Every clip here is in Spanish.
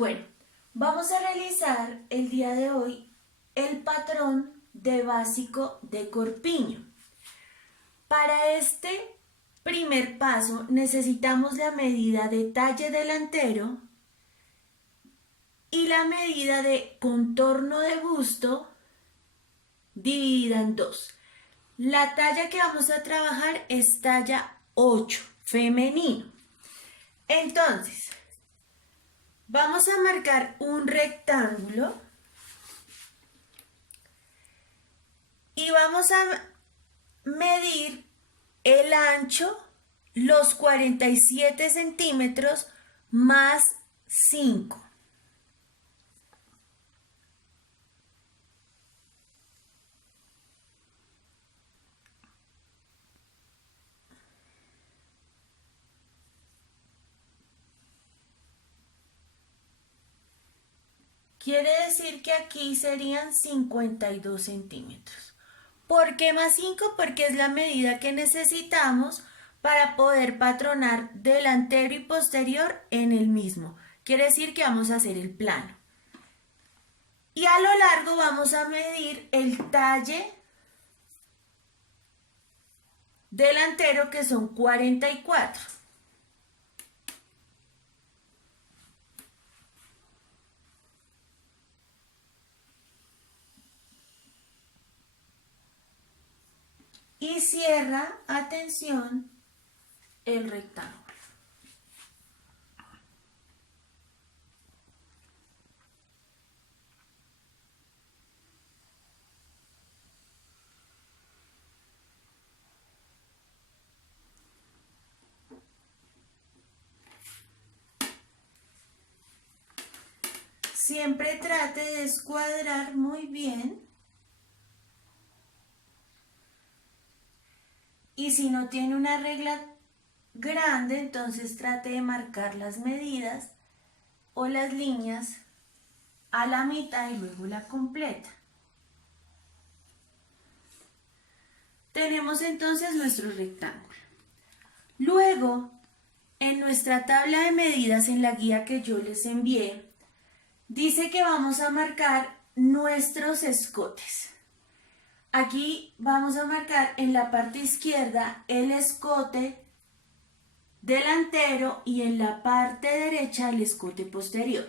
Bueno, vamos a realizar el día de hoy el patrón de básico de corpiño. Para este primer paso necesitamos la medida de talle delantero y la medida de contorno de busto dividida en dos. La talla que vamos a trabajar es talla 8, femenino. Entonces, vamos a marcar un rectángulo y vamos a medir el ancho, los 47 centímetros más 5. Quiere decir que aquí serían 52 centímetros. ¿Por qué más 5? Porque es la medida que necesitamos para poder patronar delantero y posterior en el mismo. Quiere decir que vamos a hacer el plano. Y a lo largo vamos a medir el talle delantero, que son 44. Y cierra, atención, el rectángulo. Siempre trate de escuadrar muy bien. Y si no tiene una regla grande, entonces trate de marcar las medidas o las líneas a la mitad y luego la completa. Tenemos entonces nuestro rectángulo. Luego, en nuestra tabla de medidas en la guía que yo les envié, dice que vamos a marcar nuestros escotes. Aquí vamos a marcar en la parte izquierda el escote delantero y en la parte derecha el escote posterior.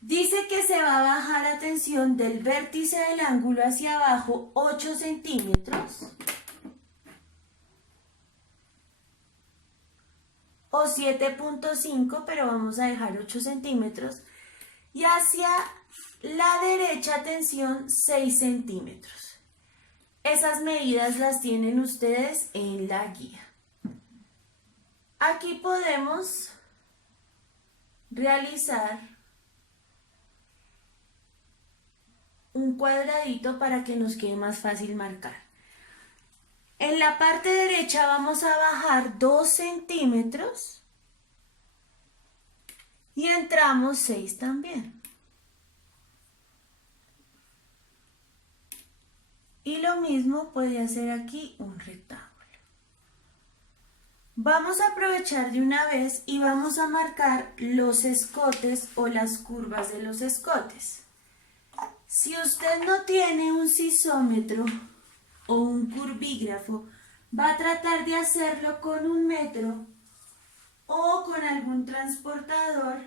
Dice que se va a bajar, atención, del vértice del ángulo hacia abajo 8 centímetros o 7.5, pero vamos a dejar 8 centímetros. Y hacia la derecha, atención, 6 centímetros. Esas medidas las tienen ustedes en la guía. Aquí podemos realizar un cuadradito para que nos quede más fácil marcar. En la parte derecha vamos a bajar 2 centímetros y entramos 6 también. Y lo mismo puede hacer aquí un rectángulo. Vamos a aprovechar de una vez y vamos a marcar los escotes o las curvas de los escotes. Si usted no tiene un sisómetro o un curvígrafo, va a tratar de hacerlo con 1 metro o con algún transportador.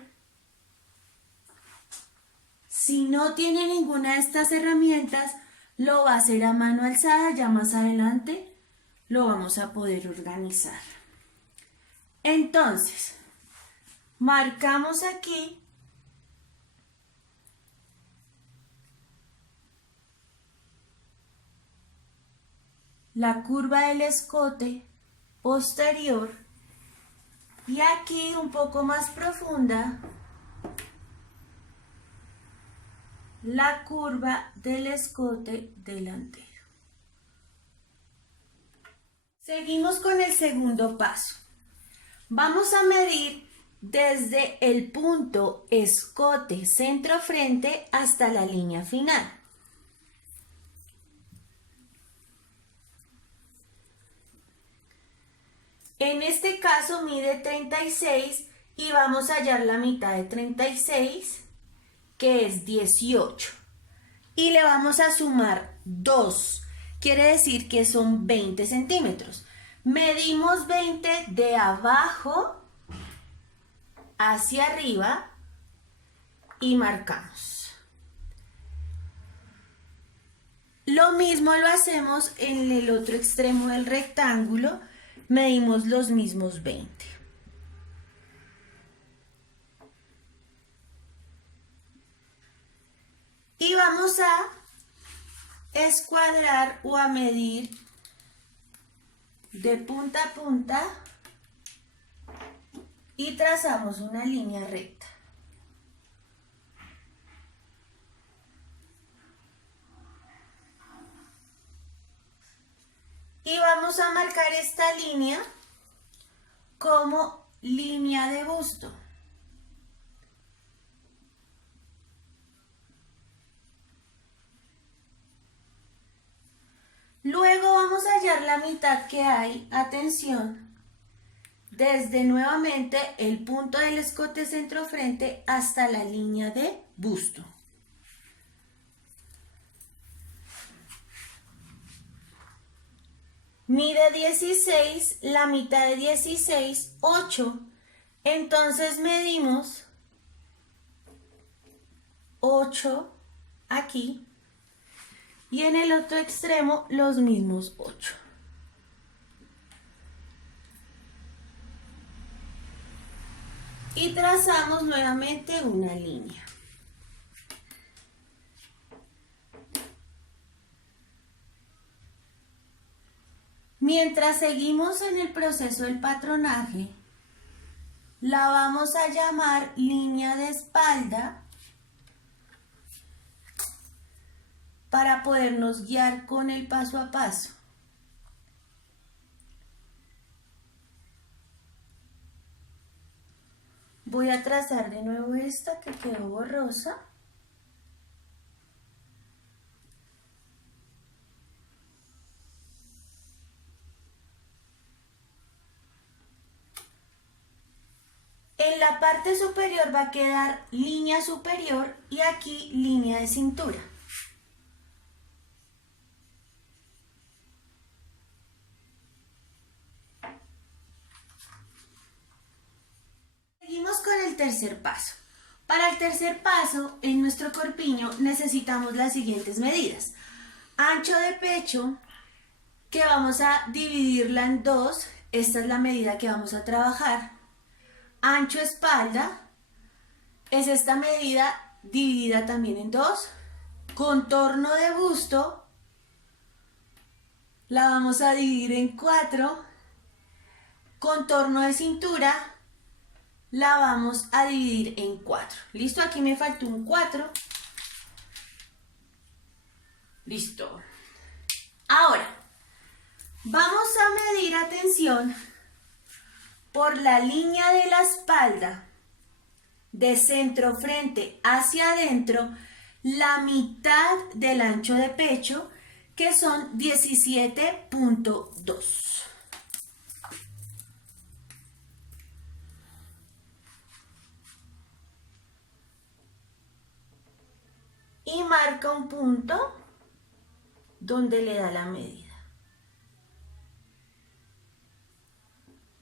Si no tiene ninguna de estas herramientas, lo va a hacer a mano alzada. Ya más adelante lo vamos a poder organizar. Entonces, marcamos aquí la curva del escote posterior y aquí un poco más profunda la curva del escote delantero. Seguimos con el segundo paso. Vamos a medir desde el punto escote centro frente hasta la línea final. En este caso mide 36 y vamos a hallar la mitad de 36, que es 18. Y le vamos a sumar 2, quiere decir que son 20 centímetros. Medimos 20 de abajo hacia arriba y marcamos. Lo mismo lo hacemos en el otro extremo del rectángulo, medimos los mismos 20. Y vamos a escuadrar o a medir de punta a punta y trazamos una línea recta. Y vamos a marcar esta línea como línea de busto. Luego vamos a hallar la mitad que hay, atención, desde nuevamente el punto del escote centrofrente hasta la línea de busto. Mide 16, la mitad de 16, 8. Entonces medimos 8 aquí y en el otro extremo los mismos 8. Y trazamos nuevamente una línea. Mientras seguimos en el proceso del patronaje, la vamos a llamar línea de espalda para podernos guiar con el paso a paso. Voy a trazar de nuevo esta que quedó borrosa. En la parte superior va a quedar línea superior y aquí línea de cintura. Seguimos con el tercer paso. Para el tercer paso, en nuestro corpiño necesitamos las siguientes medidas. Ancho de pecho, que vamos a dividirla en 2. Esta es la medida que vamos a trabajar. Ancho espalda, es esta medida dividida también en 2. Contorno de busto, la vamos a dividir en 4. Contorno de cintura, la vamos a dividir en 4. ¿Listo? Aquí me faltó un 4. Listo. Ahora, vamos a medir, atención, por la línea de la espalda, de centro frente hacia adentro, la mitad del ancho de pecho, que son 17.2. Y marca un punto donde le da la medida.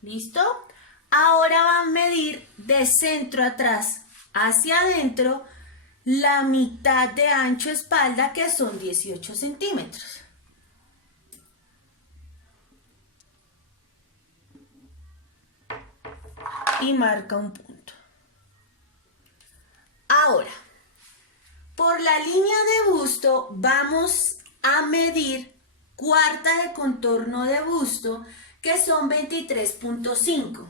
¿Listo? Ahora va a medir de centro atrás hacia adentro la mitad de ancho espalda, que son 18 centímetros. Y marca un punto. Ahora, por la línea de busto vamos a medir cuarta de contorno de busto, que son 23.5.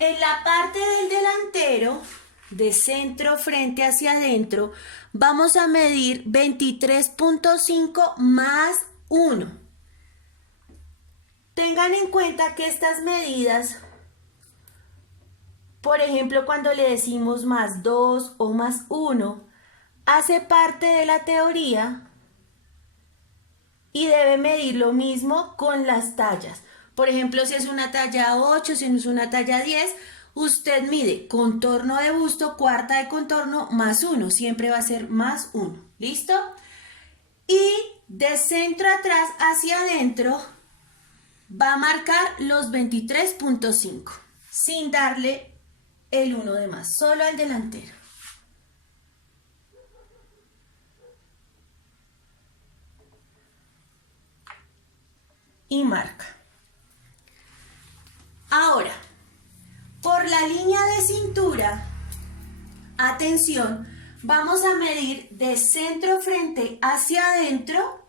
En la parte del delantero, de centro frente hacia adentro, vamos a medir 23.5 más 1. Tengan en cuenta que estas medidas, por ejemplo, cuando le decimos más 2 o más 1, hace parte de la teoría y debe medir lo mismo con las tallas. Por ejemplo, si es una talla 8, si es una talla 10, Usted mide contorno de busto, cuarta de contorno, más 1. Siempre va a ser más 1. ¿Listo? Y de centro atrás hacia adentro va a marcar los 23.5 sin darle el 1 de más, solo al delantero. Y marca. Ahora, por la línea de cintura, atención, vamos a medir de centro frente hacia adentro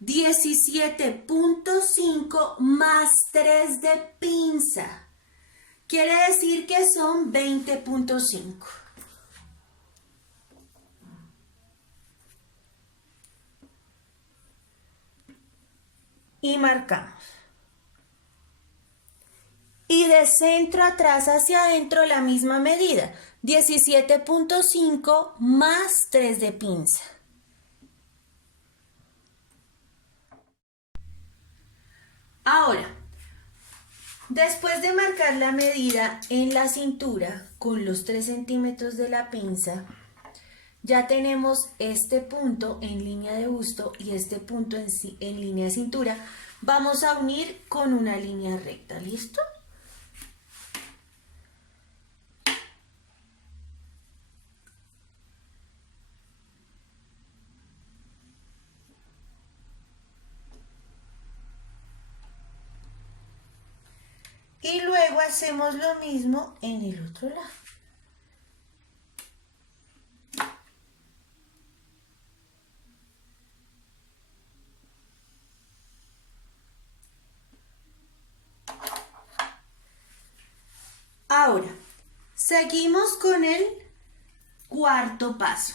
17.5 más 3 de pinza. Quiere decir que son 20.5. Y marcamos. Y de centro atrás hacia adentro la misma medida, 17.5 más 3 de pinza. Ahora, después de marcar la medida en la cintura con los 3 centímetros de la pinza, ya tenemos este punto en línea de busto y este punto en línea de cintura. Vamos a unir con una línea recta, ¿listo? Y luego hacemos lo mismo en el otro lado. Ahora, seguimos con el cuarto paso.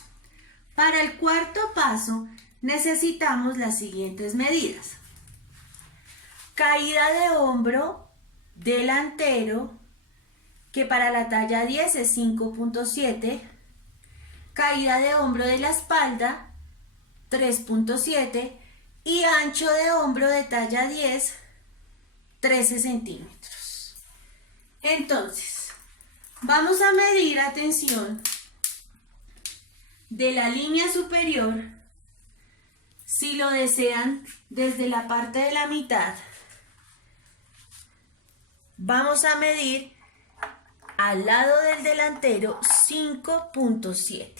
Para el cuarto paso necesitamos las siguientes medidas. Caída de hombro delantero, que para la talla 10 es 5.7. Caída de hombro de la espalda, 3.7. Y ancho de hombro de talla 10, 13 centímetros. Entonces, vamos a medir, atención, de la línea superior, si lo desean, desde la parte de la mitad. Vamos a medir al lado del delantero 5.7.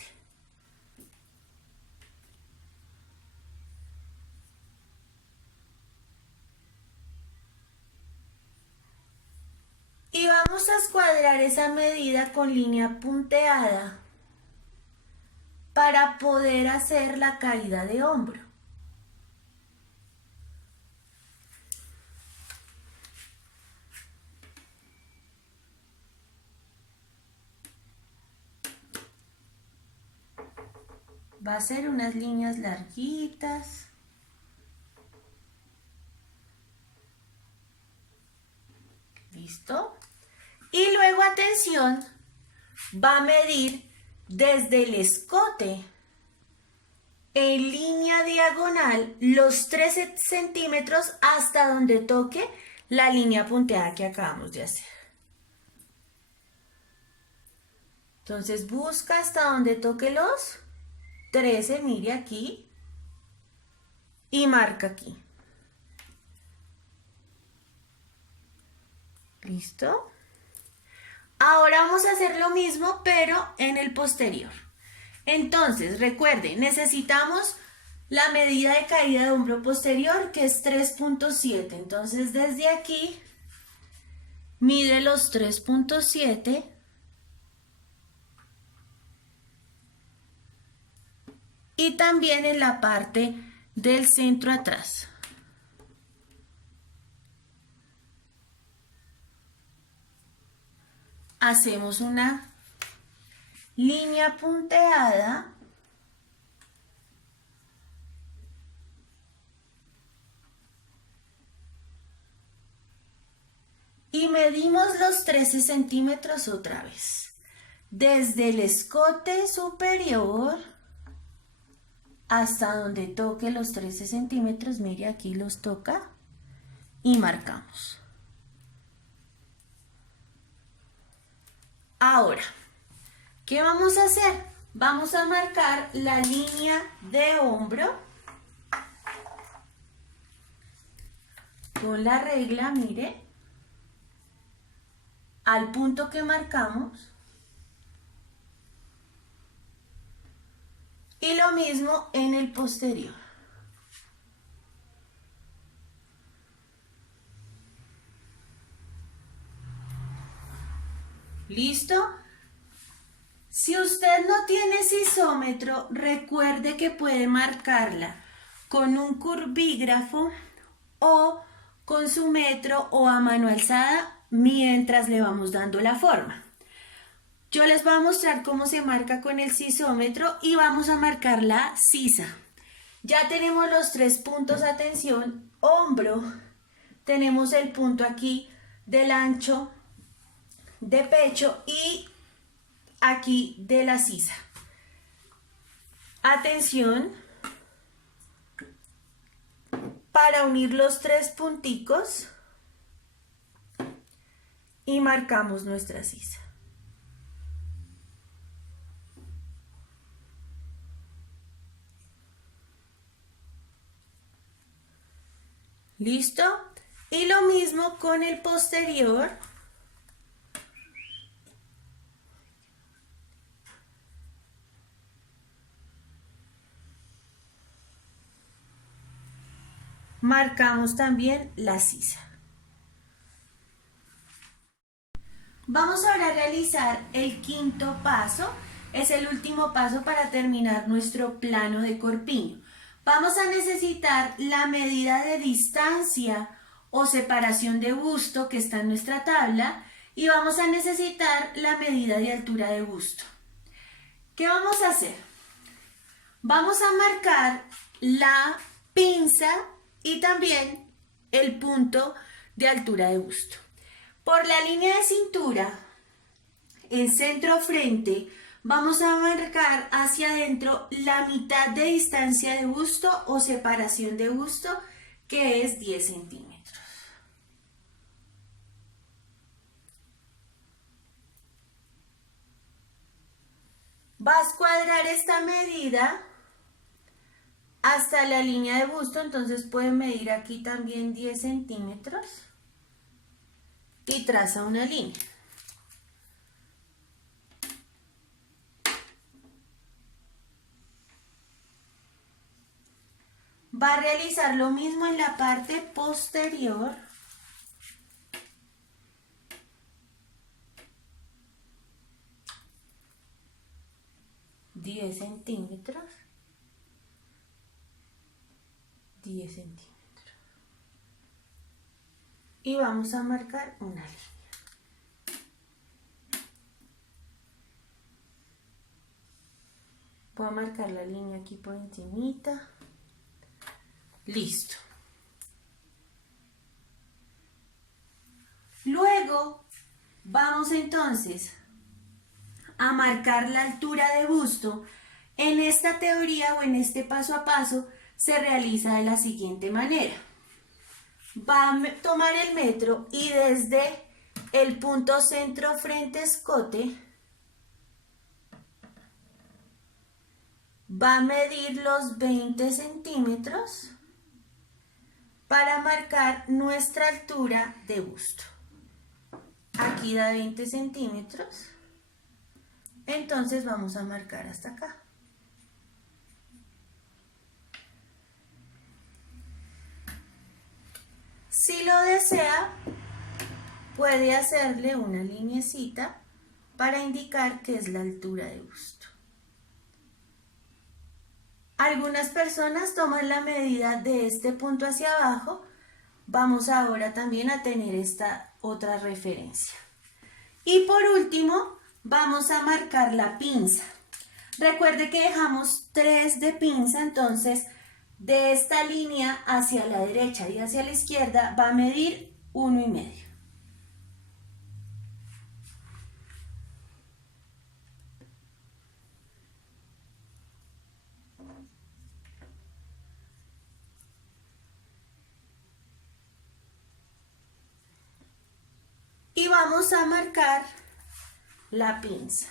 Y vamos a escuadrar esa medida con línea punteada para poder hacer la caída de hombro. Va a ser unas líneas larguitas. ¿Listo? Y luego, atención, va a medir desde el escote en línea diagonal los 13 centímetros hasta donde toque la línea punteada que acabamos de hacer. Entonces busca hasta donde toque los 13, mire aquí, y marca aquí. ¿Listo? Ahora vamos a hacer lo mismo, pero en el posterior. Entonces, recuerden, necesitamos la medida de caída de hombro posterior, que es 3.7. Entonces, desde aquí, mide los 3.7. Y también en la parte del centro atrás. Hacemos una línea punteada y medimos los 13 centímetros otra vez. Desde el escote superior hasta donde toque los 13 centímetros, mire aquí los toca y marcamos. Ahora, ¿qué vamos a hacer? Vamos a marcar la línea de hombro con la regla, mire, al punto que marcamos. Y lo mismo en el posterior. ¿Listo? Si usted no tiene sisómetro, recuerde que puede marcarla con un curvígrafo o con su metro o a mano alzada mientras le vamos dando la forma. Yo les voy a mostrar cómo se marca con el sisómetro y vamos a marcar la sisa. Ya tenemos los 3 puntos, atención, hombro, tenemos el punto aquí del ancho de pecho y aquí de la sisa. Atención, para unir los 3 punticos y marcamos nuestra sisa. ¿Listo? Y lo mismo con el posterior. Marcamos también la sisa. Vamos ahora a realizar el quinto paso. Es el último paso para terminar nuestro plano de corpiño. Vamos a necesitar la medida de distancia o separación de busto que está en nuestra tabla y vamos a necesitar la medida de altura de busto. ¿Qué vamos a hacer? Vamos a marcar la pinza y también el punto de altura de busto. Por la línea de cintura, en centro frente, vamos a marcar hacia adentro la mitad de distancia de busto o separación de busto, que es 10 centímetros. Vas a cuadrar esta medida hasta la línea de busto, entonces pueden medir aquí también 10 centímetros y traza una línea. Va a realizar lo mismo en la parte posterior. $10 centímetros. 10 centímetros. Y vamos a marcar una línea. Voy a marcar la línea aquí por encimita. Listo. Luego vamos entonces a marcar la altura de busto. En esta teoría o en este paso a paso se realiza de la siguiente manera. Va a tomar el metro y desde el punto centro frente escote va a medir los 20 centímetros para marcar nuestra altura de busto. Aquí da 20 centímetros, entonces vamos a marcar hasta acá. Si lo desea, puede hacerle una lineecita para indicar que es la altura de busto. Algunas personas toman la medida de este punto hacia abajo. Vamos ahora también a tener esta otra referencia. Y por último, vamos a marcar la pinza. Recuerde que dejamos 3 de pinza, entonces de esta línea hacia la derecha y hacia la izquierda va a medir 1,5. Y vamos a marcar la pinza.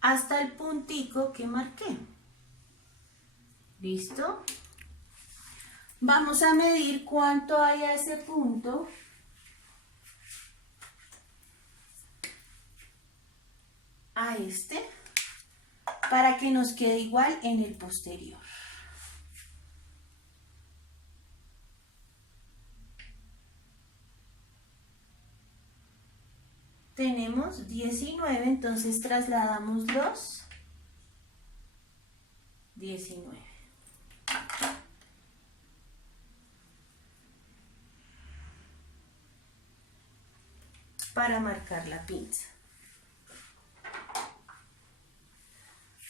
Hasta el puntico que marqué. ¿Listo? Vamos a medir cuánto hay a ese punto. A este, para que nos quede igual en el posterior. Tenemos 19, entonces trasladamos los 19. Para marcar la pinza.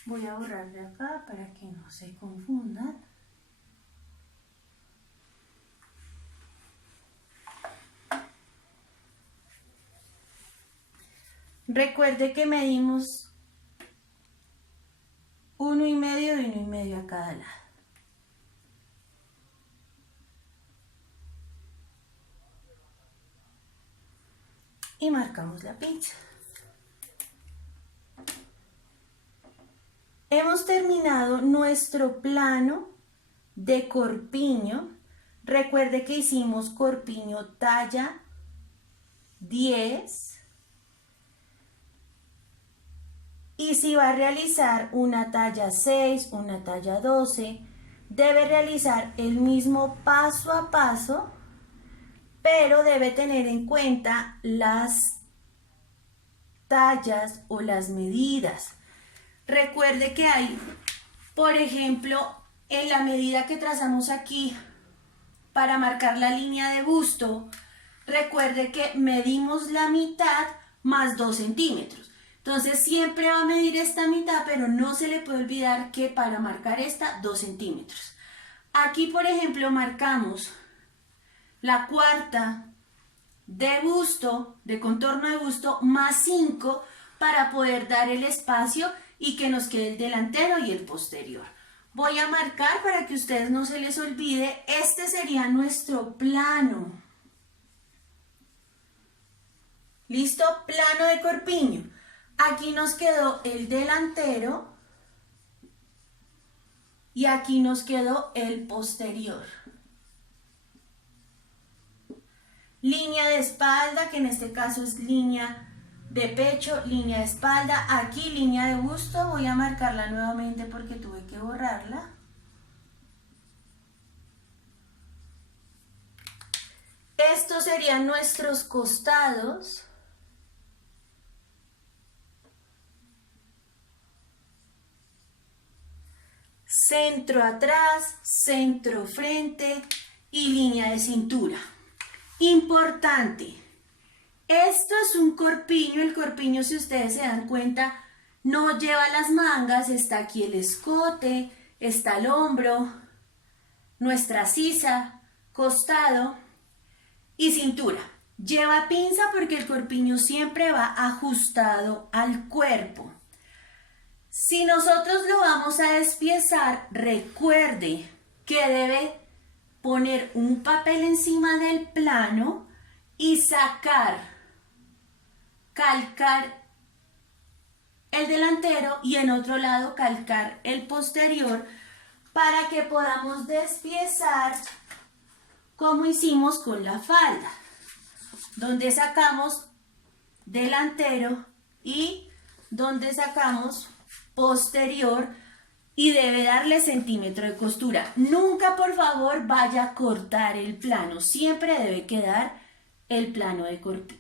Voy a borrar de acá para que no se confundan. Recuerde que medimos 1,5 y 1,5 a cada lado. Y marcamos la pinza. Hemos terminado nuestro plano de corpiño. Recuerde que hicimos corpiño talla 10. Y si va a realizar una talla 6, una talla 12, debe realizar el mismo paso a paso, pero debe tener en cuenta las tallas o las medidas. Recuerde que hay, por ejemplo, en la medida que trazamos aquí para marcar la línea de busto, recuerde que medimos la mitad más 2 centímetros. Entonces siempre va a medir esta mitad, pero no se le puede olvidar que para marcar esta 2 centímetros. Aquí, por ejemplo, marcamos la cuarta de busto, de contorno de busto, más 5 para poder dar el espacio y que nos quede el delantero y el posterior. Voy a marcar para que a ustedes no se les olvide, este sería nuestro plano. ¿Listo? Plano de corpiño. Aquí nos quedó el delantero y aquí nos quedó el posterior. Línea de espalda, que en este caso es línea de pecho, línea de espalda. Aquí línea de busto, voy a marcarla nuevamente porque tuve que borrarla. Estos serían nuestros costados. Centro atrás, centro frente y línea de cintura. Importante, esto es un corpiño. El corpiño, si ustedes se dan cuenta, no lleva las mangas, está aquí el escote, está el hombro, nuestra sisa, costado y cintura. Lleva pinza porque el corpiño siempre va ajustado al cuerpo. Si nosotros lo vamos a despiezar, recuerde que debe poner un papel encima del plano y calcar el delantero y en otro lado calcar el posterior para que podamos despiezar como hicimos con la falda, donde sacamos delantero y donde sacamos posterior y debe darle centímetro de costura. Nunca, por favor, vaya a cortar el plano, siempre debe quedar el plano de corpiño.